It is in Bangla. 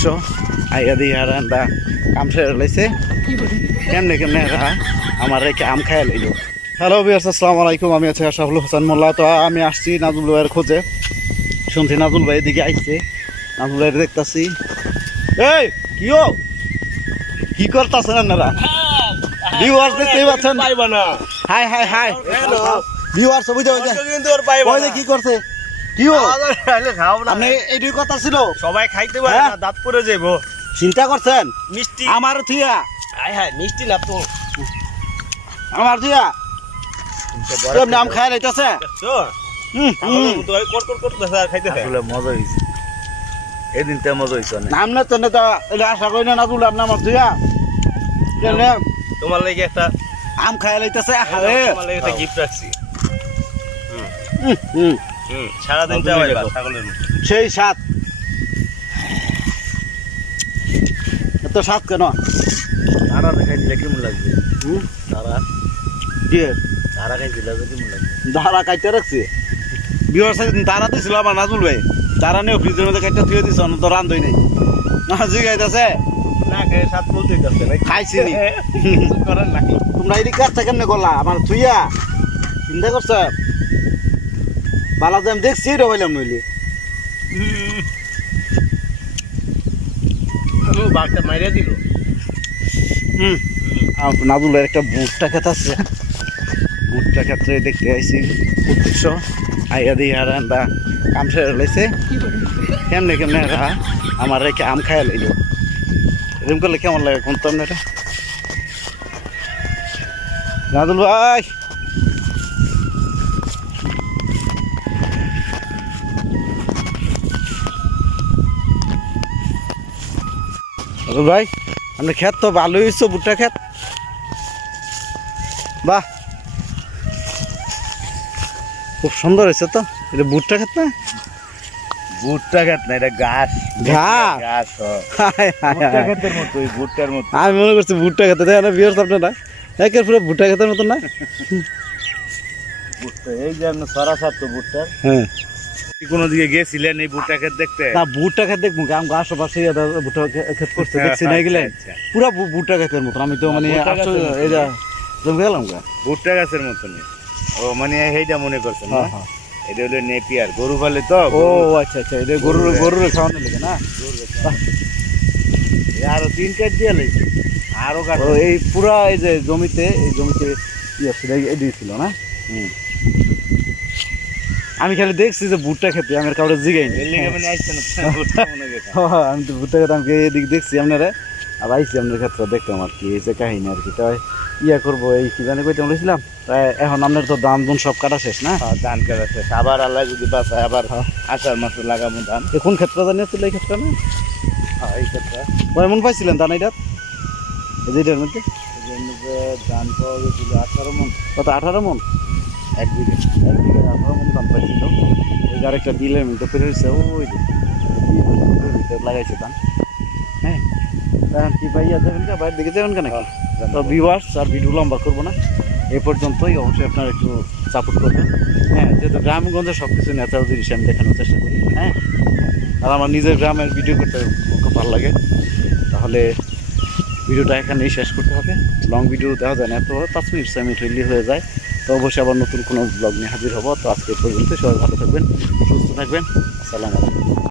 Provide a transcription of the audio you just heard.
উদ্দেশ্য আইয়া দিয়ে আর দা কাম সেরে লাইছে কেমনে কেমনে আমার রেখে আম খাইয়া লাইল। হ্যালো ভিউয়ার্স, আসসালামু আলাইকুম। আমি আছি আশরাফুল হোসেন মোল্লা। তো আমি আসছি নাজুল ভাইয়ের খোঁজে। শুনছি নাজুল ভাই এদিকে আইছে, নাজুল ভাইয়ের দেখতেছি। এই কি করতেছেন আপনারা? ভিউয়ার্স দেখতেই পাচ্ছেন। হাই হাই হাই ভিউয়ার্স, বুঝে কি করছে? আপনি এইটুকু কথা ছিল, সবাই খাইতে পারে না, দাঁত পড়ে যাবো। চিন্তা করছেন মিষ্টি আমার থিয়া? হাই হাই মিষ্টি না তো আমার থিয়া কেমনি আম খায় লাইতেছে। মজা হয়েছে, এই দিনটা মজা হয়েছে। নাম না তো আশা করি না তুলে আপনি আমার থিয়া তোমার লাগে একটা আম খায় লাইতেছে। তোমার লাগে একটা গিফট রাখছি। সারাদিন ছাগলের মতো সেই স্বাদ, এত স্বাদ কেন? তারা দেখাই দিলে কেমন লাগবে? তারা দিয়ে তারা খাই দিলে কেমন লাগবে? দাঁড়া কাইতে রাখছে। বিহার সাইড দাঁড়া দিছিল আমার নাজুল ভাই, দাঁড়া নিয়ে ফ্রিজের মধ্যে কাইতে থুয়ে দিছে, অন্য তো রান্ধই নাই। নাজি গাইতেছে না খেয়ে স্বাদ বলতে যাচ্ছে না, খাইছি নি করেন না। তোমরা এদিকে কাজটা কেমনে করলা আমার থুইয়া? চিন্তা করছ বালা যে আমি দেখছি রে হইলাম নইলে বাঘটা মাইরা দিল। নাজুল ভাইয়ের একটা ভুট্টা ক্ষেত আছে, ভুট্টা ক্ষেত্রে দেখতে আইছি উদ্দেশ্য আইয়া দিয়ে আর দা কাম সেরে লাইছে কেমনে কেমনে আমার রেখে আম খাইয়া লাইল। এরকম করলে কেমন লাগে কোন তো আপনারা? নাজুল ভাই নাজুল ভাই, আপনার ক্ষেত তো ভালোই হয়েছে, ভুট্টা ক্ষেত। বাহ, খুব সুন্দর হয়েছে তো। এটা ভুট্টা ক্ষেত না? ভুট্টা খেত না, এটা ঘাস। ঘাস ক্ষেতের মতো, ভুট্টার মতো। আমি মনে করছি ভুট্টা খেতে দেয় না বিয়ার আপনারা একের পুরো ভুট্টা খেতের মতো না? ভুট্টা এই যে আপনার সরাসর তো ভুট্টার। হ্যাঁ, কোনো দিকে গেছিলেন এই ভুট্টা ক্ষেত দেখতে? না ভুট্টা খেত দেখবো, আম গাছ পাশে ভুট্টা ক্ষেত করতে দেখছি না গেলে পুরা ভুট্টা খেতের মতো। আমি তো মানে এই যা গেলাম গা ভুট্টা গাছের মতন। ও মানে এইটা মনে করছেন না? এটা হলো নেপিয়ার, গরু পালে তো। ও আচ্ছা আচ্ছা, এটা গরুর খাওয়ানো লেগে না? আরো 3-4 দিয়ে লেগেছে আরো গাছ। এই পুরা এই যে জমিতে ইয়ে ছিল, দিয়েছিল না? আমি খালি দেখছি যে ভুট্টা খেতে, আমি কাউকে জিগাই নি। আমি তো ভুট্টা খেতে আমি এদিক দেখছি আপনারা, আর আইসি আপনার ক্ষেত্রে দেখতাম আর কি এই যে কাহিনী আর কি। তাই ইয়া করবো এই কি জানি কইতে বলেছিলাম। তাই এখন আপনার তো ধান দুন সব কাটা শেষ না? ধান কাটা শেষ, আবার আল্লাহ যদি বাঁচায় আবার আষাঢ় মাসে লাগাবো ধান। কোন ক্ষেত্রে জানি ছিল এই ক্ষেত্রে না? এই ক্ষেত্রে এমন পাইছিলেন ধান এইটার এটার মধ্যে? ধান পাওয়া গেছিল 18 মন। কত? 18 মন? 1 বিঘে 18 মন ধান পাইছিল। ওই যে আরেকটা বিলের মধ্যে পেরেছে, ওই যে লাগাইছে ধান। হ্যাঁ, এখন কি পাইয়া যাবেন কা বাইরের দিকে যাবেন কেন? তো ভিউয়ার্স আর ভিডিও লম্বা করবো না, এ পর্যন্তই। অবশ্যই আপনারা একটু সাপোর্ট করবেন। হ্যাঁ, যেহেতু গ্রামগঞ্জে সব কিছু ন্যাচারাল জিনিস আমি দেখানোর চেষ্টা করি। হ্যাঁ, আর আমার নিজের গ্রামের ভিডিও করতে খুব ভালো লাগে। তাহলে ভিডিওটা এখানেই শেষ করতে হবে। লং ভিডিও দেওয়া যায় না, এত 5 মিনিট 6 মিনিট হয়ে যায়। তো অবশ্যই আবার নতুন কোনো ব্লগ নিয়ে হাজির হব। তো আজকে পর্যন্ত সবাই ভালো থাকবেন, সুস্থ থাকবেন। আসসালামু আলাইকুম।